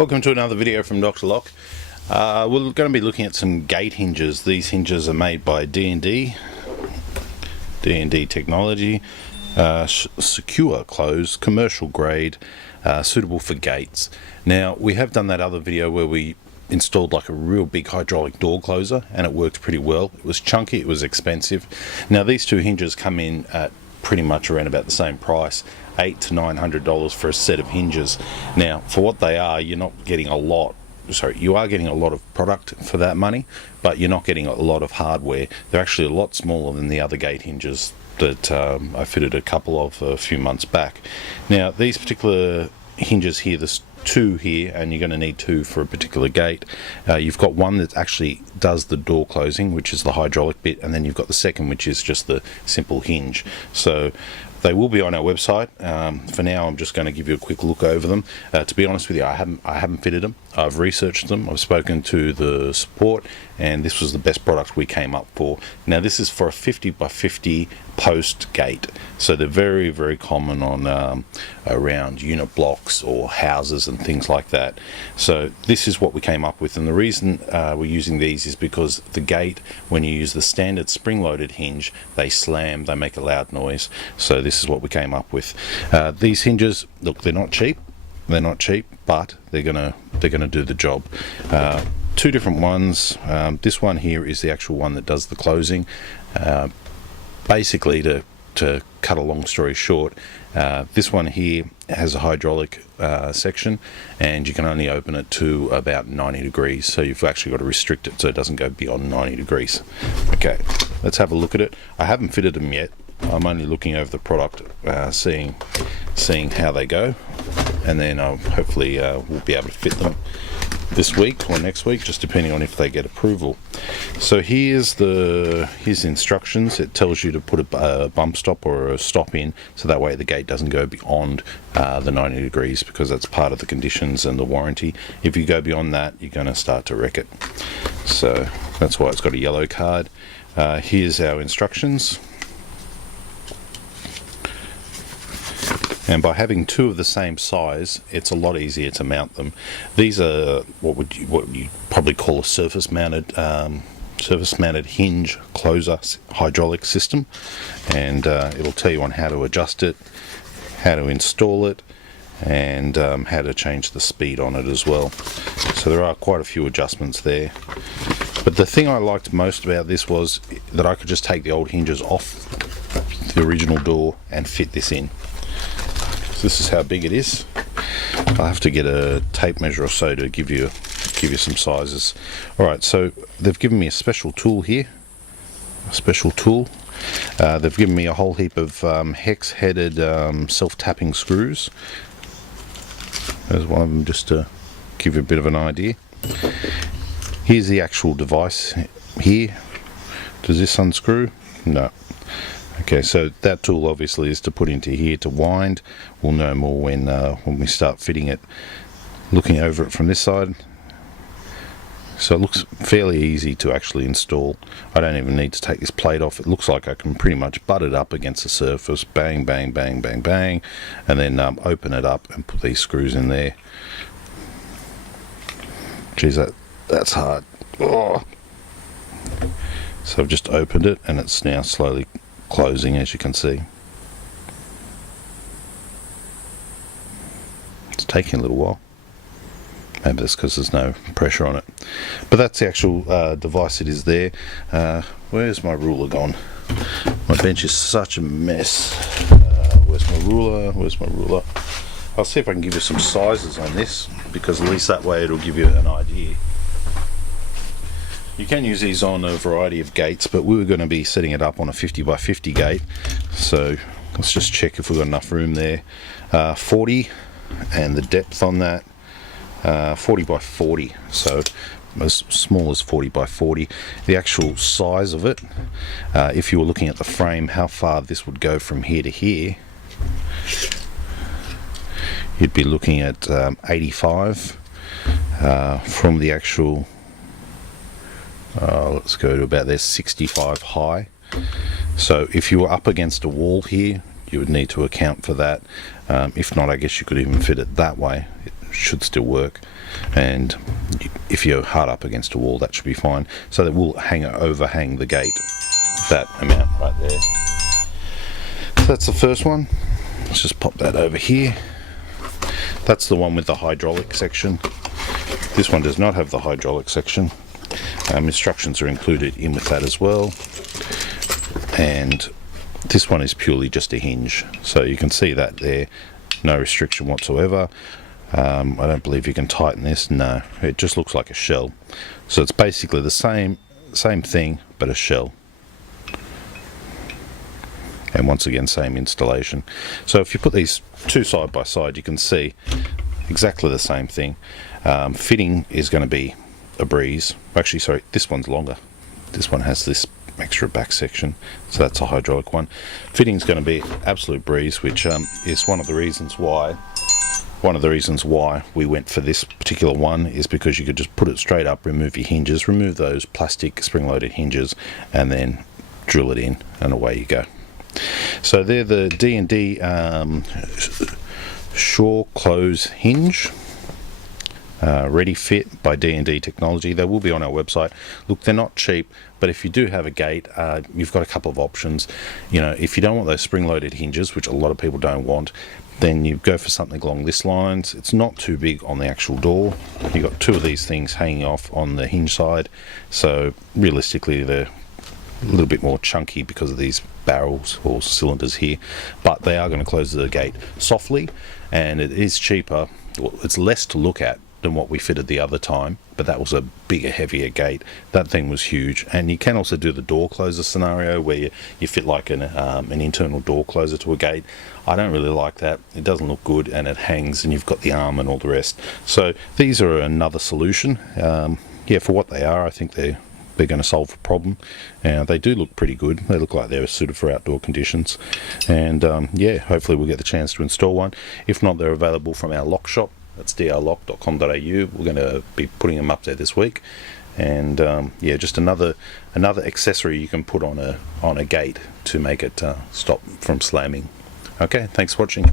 Welcome to another video from Dr. Lock. We're going to be looking at some gate hinges. These hinges are made by D&D technology, secure close, commercial grade, suitable for gates. Now, we have done that other video where we installed like a real big hydraulic door closer and it worked pretty well. It was chunky, it was expensive. Now these two hinges come in at pretty much around about the same price, $800 to $900 for a set of hinges. Now for what they are, you're not getting a lot. Sorry, you are getting a lot of product for that money, but you're not getting a lot of hardware. They're actually a lot smaller than the other gate hinges that I fitted a couple of a few months back. Now these particular hinges here, there's two here, and you're going to need two for a particular gate. You've got one that actually does the door closing, which is the hydraulic bit, and then you've got the second, which is just the simple hinge. So they will be on our website. For now, I'm just going to give you a quick look over them. To be honest with you, I haven't fitted them. I've researched them. I've spoken to the support, and this was the best product we came up for. Now, this is for a 50 by 50 post gate. So they're very, very common on around unit blocks or houses and things like that. So this is what we came up with, and the reason we're using these is because the gate, when you use the standard spring-loaded hinge, they slam, they make a loud noise. So this is what we came up with. These hinges, look, they're not cheap. They're not cheap, but they're gonna do the job. Two different ones. This one here is the actual one that does the closing. Basically, to cut a long story short, this one here has a hydraulic section, and you can only open it to about 90 degrees. So you've actually got to restrict it so it doesn't go beyond 90 degrees. Okay, let's have a look at it. I haven't fitted them yet. I'm only looking over the product, seeing how they go, and then hopefully we'll be able to fit them this week or next week, just depending on if they get approval. So here's instructions. It tells you to put a bump stop or a stop in, so that way the gate doesn't go beyond the 90 degrees, because that's part of the conditions and the warranty. If you go beyond that, you're going to start to wreck it. So that's why it's got a yellow card. Here's our instructions. And by having two of the same size, it's a lot easier to mount them. These are what you probably call a surface-mounted hinge closer hydraulic system, and it'll tell you on how to adjust it, how to install it, and how to change the speed on it as well. So there are quite a few adjustments there. But the thing I liked most about this was that I could just take the old hinges off the original door and fit this in. This is how big it is. I'll have to get a tape measure or so to give you some sizes. Alright, so they've given me a special tool here. They've given me a whole heap of hex-headed self-tapping screws. There's one of them just to give you a bit of an idea. Here's the actual device here. Does this unscrew? No. Okay, so that tool obviously is to put into here to wind. We'll know more when we start fitting it. Looking over it from this side, so it looks fairly easy to actually install. I don't even need to take this plate off. It looks like I can pretty much butt it up against the surface, bang, bang, bang, bang, bang, and then open it up and put these screws in there. Geez, that's hard. Oh. So I've just opened it, and it's now slowly closing, as you can see. It's taking a little while. Maybe that's because there's no pressure on it. But that's the actual device. It is there. Where's my ruler gone? My bench is such a mess. Where's my ruler? Where's my ruler? I'll see if I can give you some sizes on this, because at least that way it'll give you an idea. You can use these on a variety of gates, but we were going to be setting it up on a 50 by 50 gate, so let's just check if we've got enough room there. 40, and the depth on that, 40 by 40, so as small as 40 by 40. The actual size of it, if you were looking at the frame, how far this would go from here to here, you'd be looking at 85 from the actual let's go to about there, 65 high. So if you were up against a wall here, you would need to account for that. If not, I guess you could even fit it that way. should still work, and if you're hard up against a wall, that should be fine. So that will overhang the gate that amount right there. So that's the first one. Let's just pop that over here. That's the one with the hydraulic section. This one does not have the hydraulic section. Instructions are included in with that as well. And this one is purely just a hinge. So you can see that there, no restriction whatsoever. I don't believe you can tighten this. No, it just looks like a shell. So it's basically the same thing, but a shell. And once again, same installation. So if you put these two side by side, you can see exactly the same thing. Fitting is going to be a breeze. Actually, sorry, this one's longer. This one has this extra back section, so that's a hydraulic one. Fitting is going to be absolute breeze, which is one of the reasons why we went for this particular one, is because you could just put it straight up, remove your hinges, remove those plastic spring-loaded hinges, and then drill it in, and away you go. So they're the D&D SureClose hinge, ready fit by D&D Technology. They will be on our website. Look, they're not cheap, but if you do have a gate, you've got a couple of options. You know, if you don't want those spring-loaded hinges, which a lot of people don't want, then you go for something along this lines. It's not too big on the actual door. You've got two of these things hanging off on the hinge side, so realistically they're a little bit more chunky because of these barrels or cylinders here, but they are going to close the gate softly, and it is cheaper. Well, it's less to look at than what we fitted the other time, but that was a bigger, heavier gate. That thing was huge. And you can also do the door closer scenario where you fit like an internal door closer to a gate. I don't really like that. It doesn't look good, and it hangs, and you've got the arm and all the rest. So these are another solution. Yeah, for what they are, I think they're going to solve a problem. They do look pretty good. They look like they're suited for outdoor conditions, and yeah, hopefully we'll get the chance to install one. If not, they're available from our lock shop. That's drlock.com.au. We're going to be putting them up there this week, and yeah, just another accessory you can put on a gate to make it stop from slamming. Okay, thanks for watching.